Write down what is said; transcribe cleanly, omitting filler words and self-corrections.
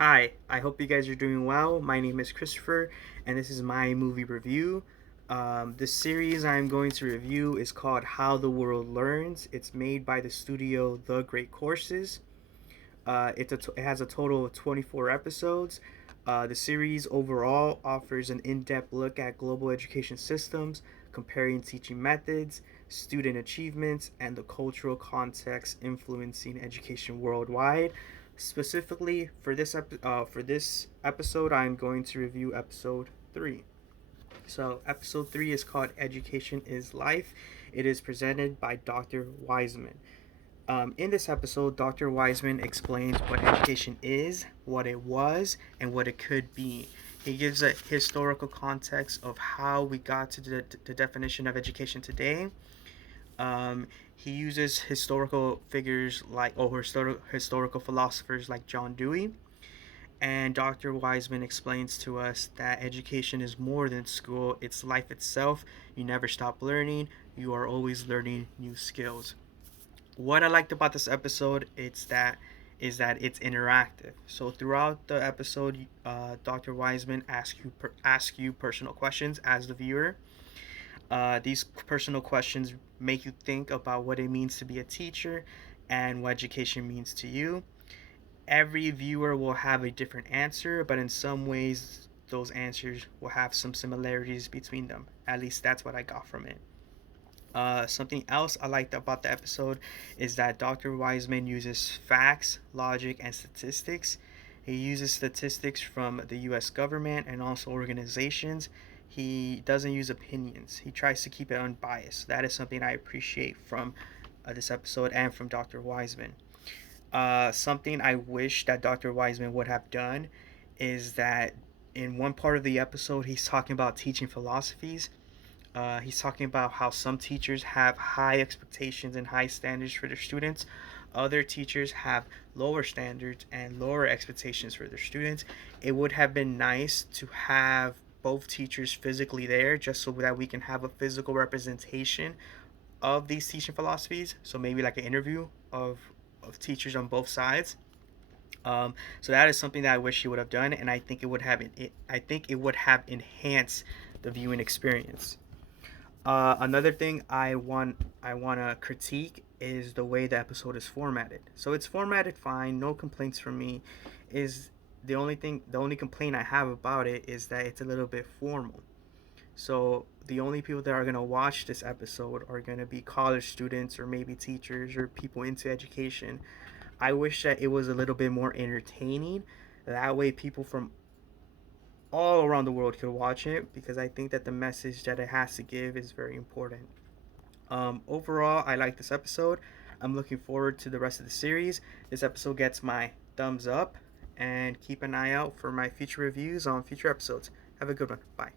Hi, I hope you guys are doing well. My name is Christopher, and this is my movie review. The series I'm going to review is called How the World Learns. It's made by the studio The Great Courses. It has a total of 24 episodes. The series overall offers an in depth look at global education systems, comparing teaching methods, student achievements, and the cultural context influencing education worldwide. Specifically, for this episode, I'm going to review episode 3. So, episode 3 is called Education is Life. It is presented by Dr. Wiseman. In this episode, Dr. Wiseman explains what education is, what it was, and what it could be. He gives a historical context of how we got to the definition of education today. He uses historical figures historical philosophers like John Dewey. And Dr. Wiseman explains to us that education is more than school, it's life itself. You never stop learning, you are always learning new skills. What I liked about this episode is that it's interactive. So throughout the episode, Dr. Wiseman asks you personal questions as the viewer. These personal questions make you think about what it means to be a teacher and what education means to you. Every viewer will have a different answer, but in some ways, those answers will have some similarities between them. At least that's what I got from it. Something else I liked about the episode is that Dr. Wiseman uses facts, logic, and statistics. He uses statistics from the US government and also organizations. He doesn't use opinions, he tries to keep it unbiased. That is something I appreciate from this episode and from Dr. Wiseman. Something I wish that Dr. Wiseman would have done is that in one part of the episode, he's talking about teaching philosophies. He's talking about how some teachers have high expectations and high standards for their students. Other teachers have lower standards and lower expectations for their students. It would have been nice to have both teachers physically there just so that we can have a physical representation of these teaching philosophies. So maybe like an interview of teachers on both sides. So that is something that I wish he would have done, and I think it would have enhanced the viewing experience. Another thing I want to critique is the way the episode is formatted. So it's formatted fine, no complaints from me. Is the only complaint I have about it is that it's a little bit formal. So the only people that are gonna watch this episode are gonna be college students or maybe teachers or people into education. I wish that it was a little bit more entertaining. That way, people from all around the world could watch it because I think that the message that it has to give is very important. Overall, I like this episode. I'm looking forward to the rest of the series. This episode gets my thumbs up, and keep an eye out for my future reviews on future episodes. Have a good one. Bye.